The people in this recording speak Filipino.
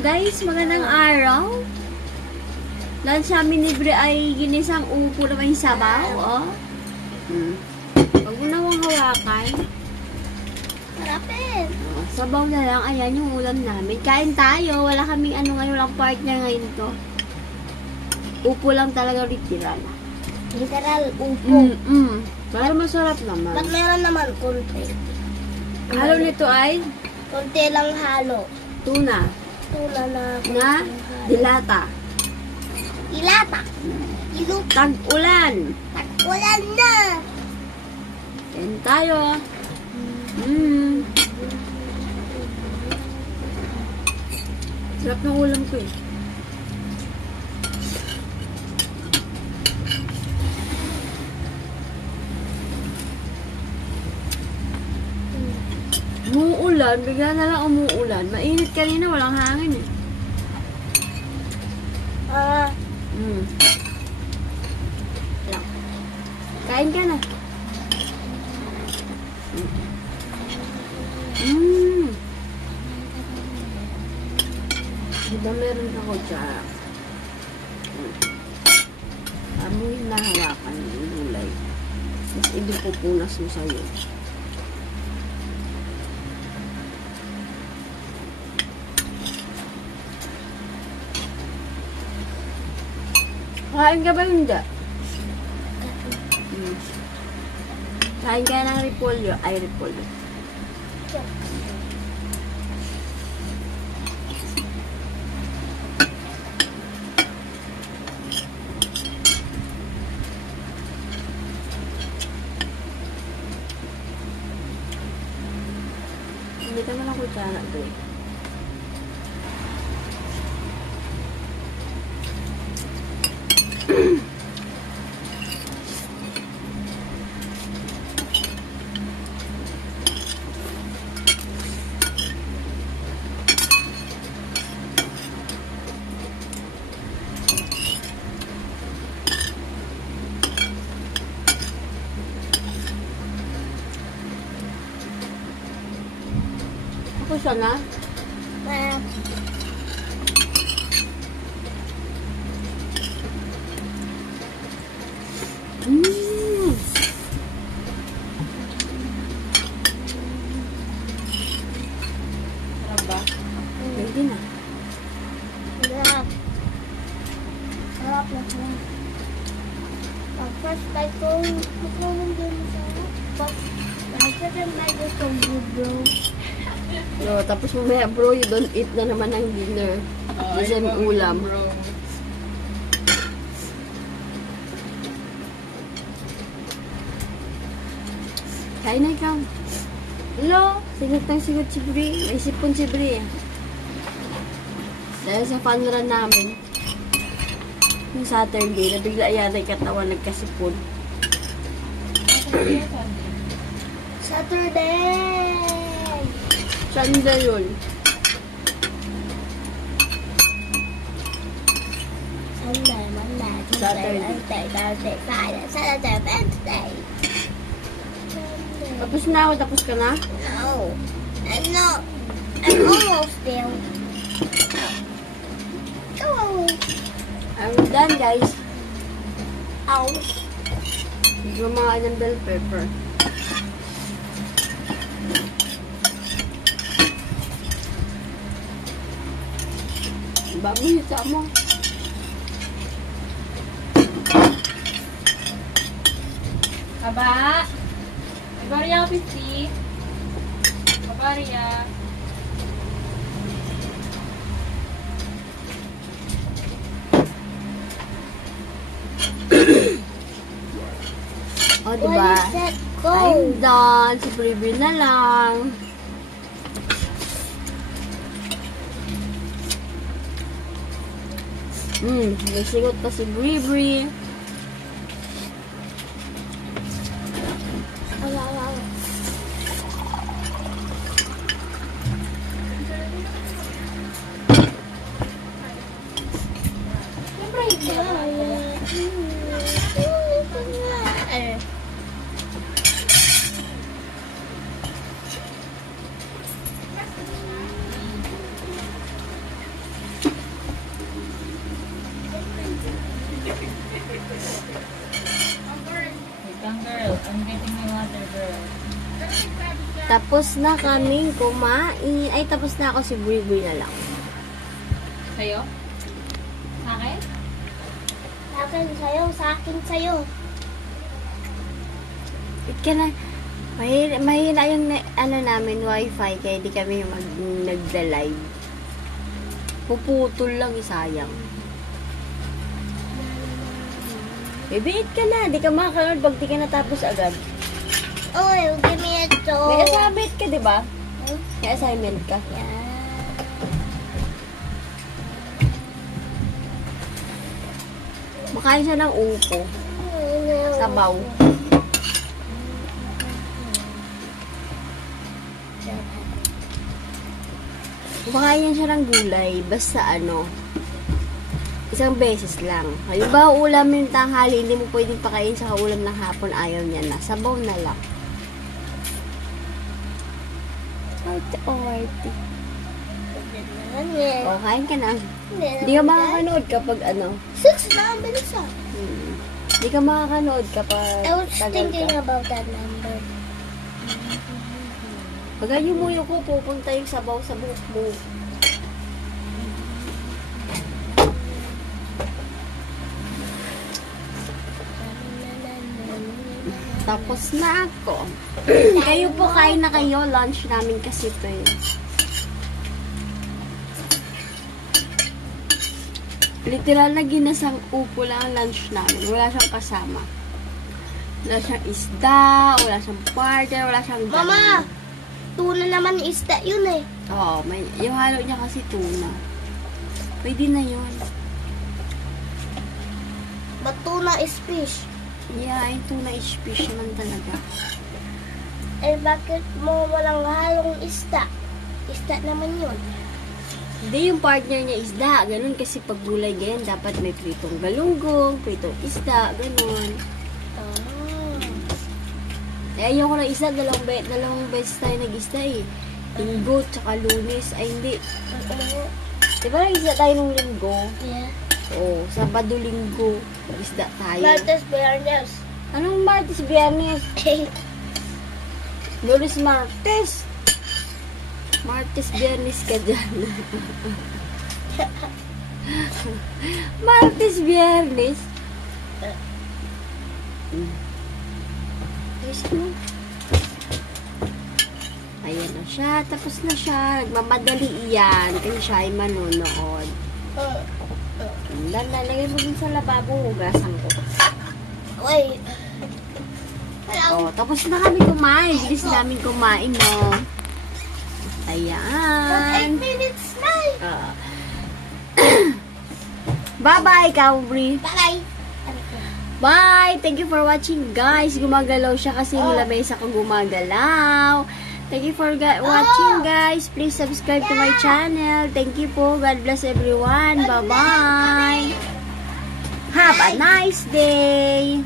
guys, magandang araw. Lunch namin ni Bre ay ginisang upo na may sabaw, oh. Huwag mo nawang hawakan. Harapin. Oh, sabaw na lang, ayan yung ulam namin. Kain tayo, wala kaming ano ngayon, walang partner ngayon to. Upo lang talaga literal. Literal, upo. Pero masarap naman. Ba't meron naman konti? Halo nito ay Konti lang halo. tuna Tula na dilata. Ilata. Iluk. Tag-ulan. Tag-ulan na. Kain tayo. Sarap ng ulam ko eh. Umuulan, bigla na lang umuulan. Mainit kanina, walang hangin eh. Kain ka na. Diba meron ako dyan? Amoy na hawakan yung gulay. Mas idipupunas mo sa'yo. Kain ka ba hindi? Kain ka ng repolyo. Ay, repolyo. Hindi ka malang kutsara doon. Ako sana? Sarap ba? Pwede na. Sarap. Sarap na sarap. First bite ko, makulong din sarap. Second bite is so good, bro. No, tapos mamaya bro, you don't eat na naman ng dinner. Isang ulam. Kain na ikaw. Hello? Sigat ng sigat si Bri. May sipon si Bri. Dahil sa fun run namin, yung Saturday, nabigla yan ay katawan nagkasipon. Saturday! Sunday yun. Sunday, Monday, Tuesday, Saturday. Wednesday, Thursday, Friday, Saturday, Wednesday. Tapos na ako, tapos ka na? No. I'm not. I'm almost there. Oh. I'm done, guys. Ow. Gumawa ng bell pepper. Bago yung sa mo. Aba, Mabaria ako, Pisti. Mabaria. O, diba? Set, go. I'm done. Si Bri na lang. Nasigot pa si Bri. girl. I'm getting my water, girl. Tapos na kaming kumain. Ay, tapos na ako, si Bri na lang. Sa'yo? Sa akin? Sa akin sa'yo, sa akin sa'yo. It ka na, mahina yung namin, wifi, kaya di kami nagda-live. Puputol lang, sayang. Baby, it ka na. Di ka makakanood pag di ka natapos agad. Oy, give me ito. May assignment ka, di ba? May assignment ka. Yeah. Makain siya ng upo. Sabaw. Makain siya ng gulay. Basta isang beses lang. Halimbawa, ulam yung tanghali, hindi mo pwedeng pakain sa ulam ng hapon, ayaw niya na. Sabaw na lang. Arte. O, kain ka na. Hindi ka makakanood kapag 6 na ang bilis ah. Hindi ka makakanood kapag I was tagal thinking ka. about that number. Pagka yung muyo ko, pupunta yung sabaw sa buhok mo. Tapos na ako. Kayo po, kain na kayo. Lunch namin kasi ito yun. Literal na ginasang upo lang ang lunch namin. Wala siyang kasama. Wala siyang isda, wala siyang partner, wala siyang Mama! Tuna naman isda yun eh. Oo, yung halo niya kasi tuna. Pwede na yun. But tuna is fish. Yeah, yung tuna is fish naman talaga. Eh bakit mo walang halong isda? Isda naman yun. Hindi, yung partner niya isda. Ganun kasi pag gulay ganyan, dapat may pritong galunggong, pritong isda, ganun. Eh, ayoko ng isda, dalawang beses tayo nag-isda eh. Linggo, tsaka Lunes. Ay, hindi. Diba nag-isda tayo nung linggo? Yeah. Oo, Sabado, Linggo. Nag-isda tayo. Martes, Biyernes. Anong Martes, Biyernes? Lunes, Martes. Martes, Biyernes ka dyan. Martes, Biyernes. Ayan na siya. Tapos na siya. Nagmamadali iyan. Kasi siya ay manonood. Lalagay mo din sa lababo. Hugasan ko. Uy. Oh, tapos na kami kumain. Bilis namin kumain, no? Ayan. 8 minutes na eh. Bye-bye, Cowbri. Bye! Bye! Thank you for watching, guys. Gumagalaw siya kasi yung lamesa ko gumagalaw. Thank you for watching, guys. Please subscribe to my channel. Thank you po. God bless everyone. Bye-bye. Have a nice day.